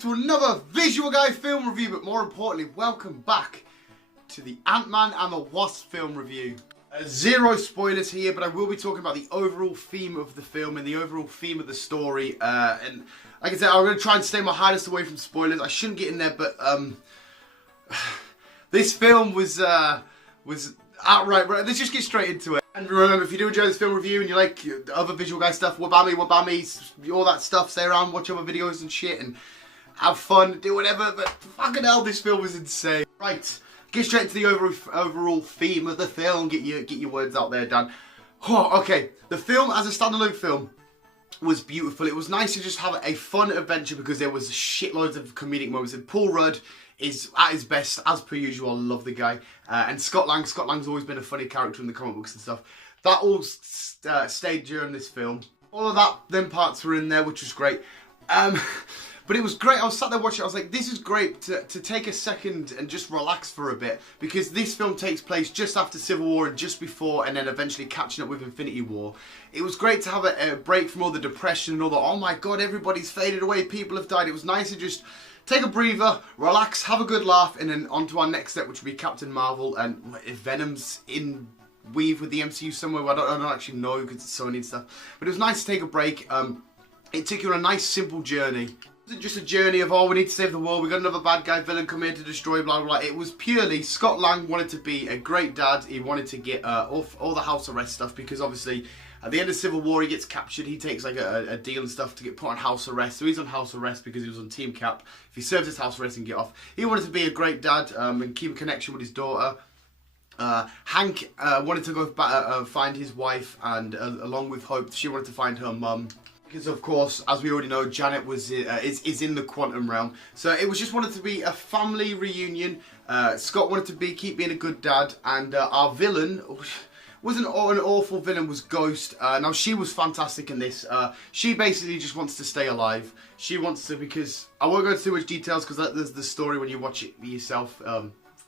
to another Visual Guy film review, but more importantly, welcome back to the Ant-Man and the Wasp film review. Zero spoilers here, but I will be talking about the overall theme of the film and the overall theme of the story. And like I said, I'm going to try and stay my hardest away from spoilers. I shouldn't get in there, but this film was outright. Let's just get straight into it. And remember, if you do enjoy this film review and you like other Visual Guy stuff, wabami, all that stuff, stay around, watch other videos and shit, and have fun, do whatever. But fucking hell, this film was insane. Right. Get straight into the overall theme of the film. Get your words out there, Dan. Oh, okay, the film as a standalone film was beautiful. It was nice to just have a fun adventure because there was shitloads of comedic moments. And Paul Rudd is at his best as per usual. I love the guy. And Scott Lang's always been a funny character in the comic books and stuff. That all stayed during this film. All of that, them parts were in there, which was great. But it was great. I was sat there watching it. I was like, this is great to take a second and just relax for a bit. Because this film takes place just after Civil War and just before, and then eventually catching up with Infinity War. It was great to have a break from all the depression and all the, oh my god, everybody's faded away, people have died. It was nice to just take a breather, relax, have a good laugh, and then on to our next step, which would be Captain Marvel. And if Venom's in weave with the MCU somewhere, I don't actually know because it's Sony and stuff. But it was nice to take a break. It took you on a nice, simple journey. It wasn't just a journey of, oh, we need to save the world, we got another bad guy villain come here to destroy, blah, blah, blah. It was purely, Scott Lang wanted to be a great dad. He wanted to get off all the house arrest stuff because obviously at the end of Civil War he gets captured, he takes like a deal and stuff to get put on house arrest. So he's on house arrest because he was on Team Cap. If he serves his house arrest and get off. He wanted to be a great dad and keep a connection with his daughter. Hank wanted to go find his wife, and along with Hope, she wanted to find her mum. Because of course, as we already know, Janet is in the quantum realm. So it was just wanted to be a family reunion. Scott wanted to keep being a good dad, and our villain wasn't an awful villain, was Ghost. Now she was fantastic in this. She basically just wants to stay alive. She wants to, because I won't go into too much details because there's the story when you watch it yourself.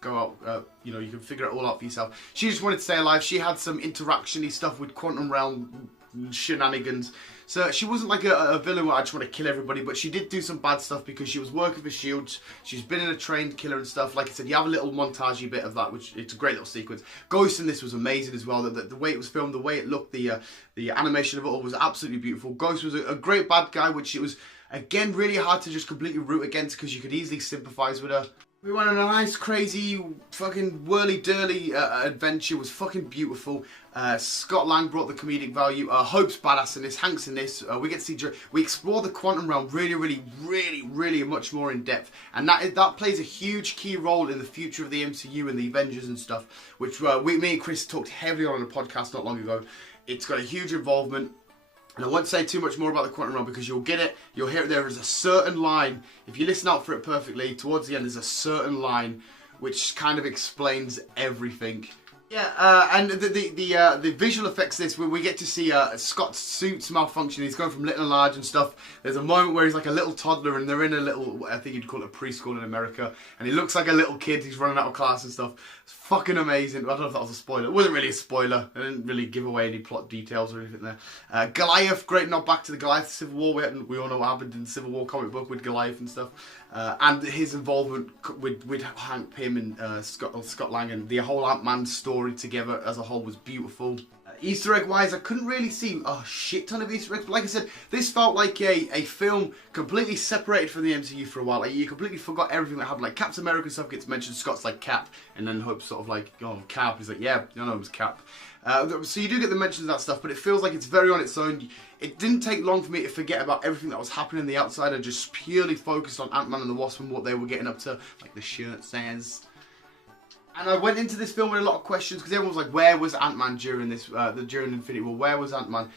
Go out, you know, you can figure it all out for yourself. She just wanted to stay alive. She had some interaction-y stuff with quantum realm shenanigans. So she wasn't like a villain where I just want to kill everybody, but she did do some bad stuff because she was working for S.H.I.E.L.D. She's been in a trained killer and stuff. Like I said, you have a little montage-y bit of that, which it's a great little sequence. Ghost in this was amazing as well. The way it was filmed, the way it looked, the animation of it all was absolutely beautiful. Ghost was a great bad guy, which it was, again, really hard to just completely root against because you could easily sympathise with her. We went on a nice, crazy, fucking whirly-dirly adventure. It was fucking beautiful. Scott Lang brought the comedic value. Hope's badass in this. Hank's in this. We get to see. We explore the quantum realm really much more in depth, and that plays a huge key role in the future of the MCU and the Avengers and stuff. Which me and Chris talked heavily on a podcast not long ago. It's got a huge involvement. And I won't say too much more about the quantum realm because you'll get it, you'll hear it. There is a certain line, if you listen out for it perfectly, towards the end there's a certain line which kind of explains everything. Yeah, and the visual effects of this, where we get to see Scott's suits malfunction. He's going from little and large and stuff. There's a moment where he's like a little toddler and they're in a little, I think you'd call it a preschool in America, and he looks like a little kid. He's running out of class and stuff. It's fucking amazing. I don't know if that was a spoiler. It wasn't really a spoiler. I didn't really give away any plot details or anything there. Goliath, great nod back to the Goliath Civil War. We all know what happened in the Civil War comic book with Goliath and stuff. And his involvement with Hank Pym and Scott Lang, and the whole Ant-Man story together as a whole was beautiful. Easter egg wise, I couldn't really see a shit ton of Easter eggs, but like I said, this felt like a film completely separated from the MCU for a while. Like, you completely forgot everything that happened. Like, Captain America stuff gets mentioned, Scott's like Cap, and then Hope's sort of like, oh, Cap. He's like, yeah, I know it was Cap. So you do get the mentions of that stuff, but it feels like it's very on its own. It didn't take long for me to forget about everything that was happening on the outside and just purely focused on Ant-Man and the Wasp and what they were getting up to, like the shirt says. And I went into this film with a lot of questions because everyone was like, where was Ant-Man during this, during Infinity War? Where was Ant-Man?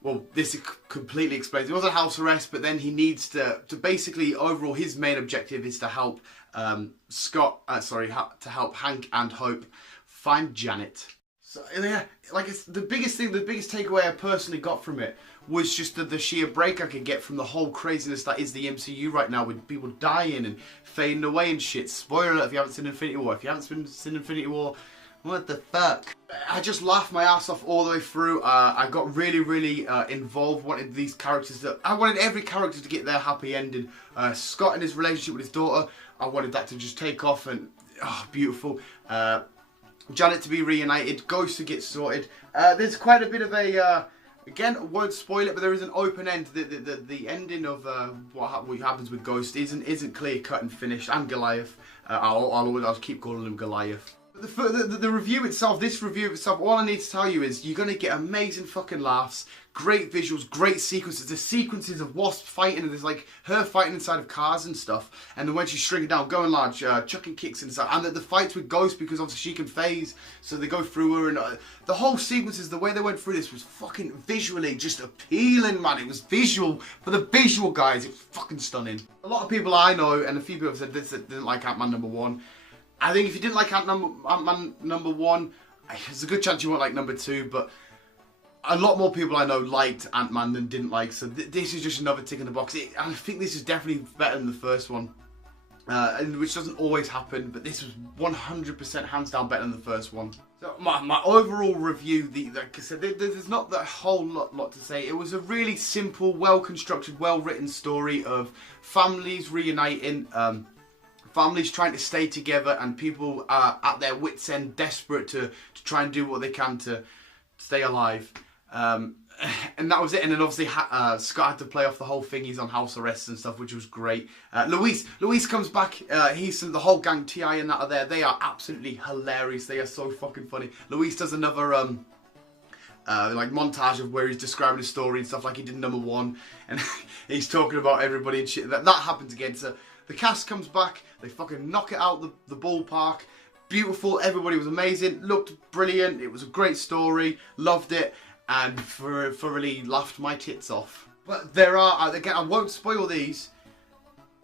Well, this completely explains. It was a house arrest, but then he needs to basically, overall, his main objective is to help to help Hank and Hope find Janet. So, yeah, like, it's the biggest takeaway I personally got from it was just the sheer break I could get from the whole craziness that is the MCU right now, with people dying and fading away and shit. Spoiler alert if you haven't seen Infinity War. If you haven't seen Infinity War, What the fuck? I just laughed my ass off all the way through. I got really involved. Wanted these characters I wanted every character to get their happy ending. Scott and his relationship with his daughter, I wanted that to just take off and beautiful. Janet to be reunited, Ghost to get sorted. There's quite a bit of a again, I won't spoil it, but there is an open end. The ending of what happens with Ghost isn't clear cut and finished. And Goliath, I'll keep calling him Goliath. The review itself, this review itself, all I need to tell you is you're going to get amazing fucking laughs, great visuals, great sequences. The sequences of Wasp fighting, and there's like her fighting inside of cars and stuff, and then when she's shrinking down, going large, chucking kicks inside, and the fights with Ghost, because obviously she can phase, so they go through her, and the whole sequences, the way they went through this was fucking visually just appealing, man. It was visual, for the visual guys, it's fucking stunning. A lot of people I know, and a few people have said this, that didn't like Ant-Man #1. I think if you didn't like Ant-Man #1, there's a good chance you won't like #2, but a lot more people I know liked Ant-Man than didn't like, so this is just another tick in the box. I think this is definitely better than the first one, which doesn't always happen, but this was 100% hands down better than the first one. So my overall review, like I said, there's not that whole lot to say. It was a really simple, well-constructed, well-written story of families reuniting, families trying to stay together, and people at their wits' end, desperate to try and do what they can to stay alive. And that was it. And then obviously Scott had to play off the whole thing. He's on house arrest and stuff, which was great. Luis comes back. The whole gang, T.I. and that are there. They are absolutely hilarious. They are so fucking funny. Luis does another like montage of where he's describing his story and stuff, like he did #1, and he's talking about everybody and shit. That happens again. So the cast comes back. They fucking knock it out the ballpark. Beautiful. Everybody was amazing. Looked brilliant. It was a great story. Loved it. And thoroughly laughed my tits off. But there are, again, I won't spoil these,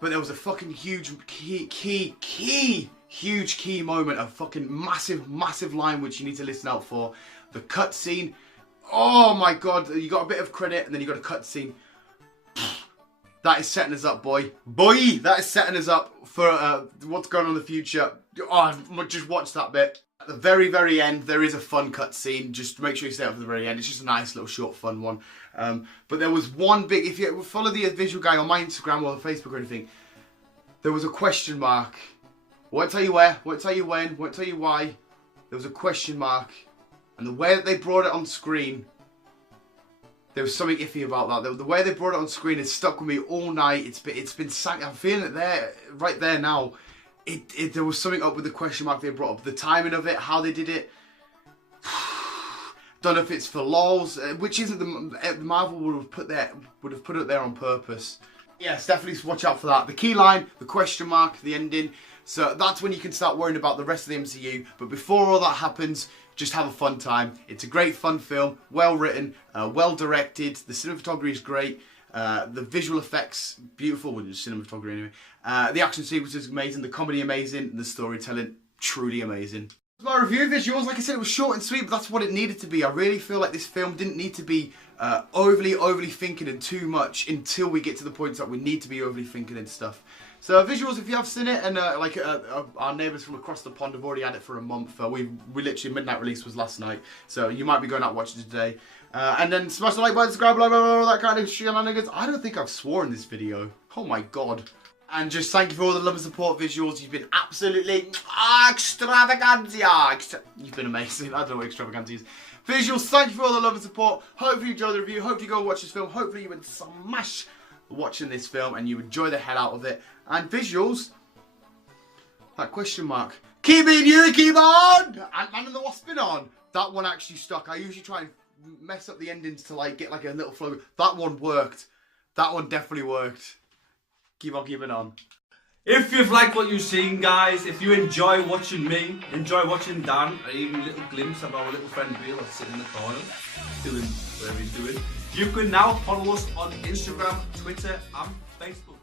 but there was a fucking huge key moment, a fucking massive line which you need to listen out for. The cutscene. Oh my god, you got a bit of credit and then you got a cutscene. That is setting us up, boy. That is setting us up for what's going on in the future. Oh, just watch that bit. At the very end, there is a fun cutscene. Just make sure you stay up for the very end. It's just a nice little short fun one. But there was one big, if you follow the visual guy on my Instagram or Facebook or anything, there was a question mark. Won't tell you where, won't tell you when, won't tell you why. There was a question mark. And the way that they brought it on screen, there was something iffy about that. The way they brought it on screen has stuck with me all night. It's been sang. I'm feeling it there, right there now. There was something up with the question mark they brought up. The timing of it, how they did it. Don't know if it's for lols, which isn't the Marvel would have put it there on purpose. Yes, definitely watch out for that. The key line, the question mark, the ending. So that's when you can start worrying about the rest of the MCU. But before all that happens, just have a fun time. It's a great fun film, well written, well directed. The cinematography is great. The visual effects, beautiful. Well, just cinematography anyway. The action sequence is amazing. The comedy amazing. The storytelling, truly amazing. My review visuals, like I said, it was short and sweet, but that's what it needed to be. I really feel like this film didn't need to be overly thinking and too much until we get to the point that we need to be overly thinking and stuff. So visuals, if you have seen it, and our neighbours from across the pond have already had it for a month. We literally, midnight release was last night, so you might be going out watching it today. And then smash the like button, subscribe, blah, blah, blah, that kind of shenanigans. I don't think I've sworn in this video. Oh my god. And just thank you for all the love and support visuals. You've been absolutely extravaganza. You've been amazing. I don't know what extravaganza is. Visuals, thank you for all the love and support. Hopefully you enjoyed the review. Hopefully you go and watch this film. Hopefully you would smash watching this film and you enjoy the hell out of it. And visuals, that question mark. Keep being you, keep on! Ant-Man and the Wasp been on. That one actually stuck. I usually try and mess up the endings to like get like a little flow. That one worked. That one definitely worked. Keep on keeping on. If you've liked what you've seen, guys, if you enjoy watching me, enjoy watching Dan, or even a little glimpse of our little friend Bill that's sitting in the corner, doing whatever he's doing, you can now follow us on Instagram, Twitter and Facebook.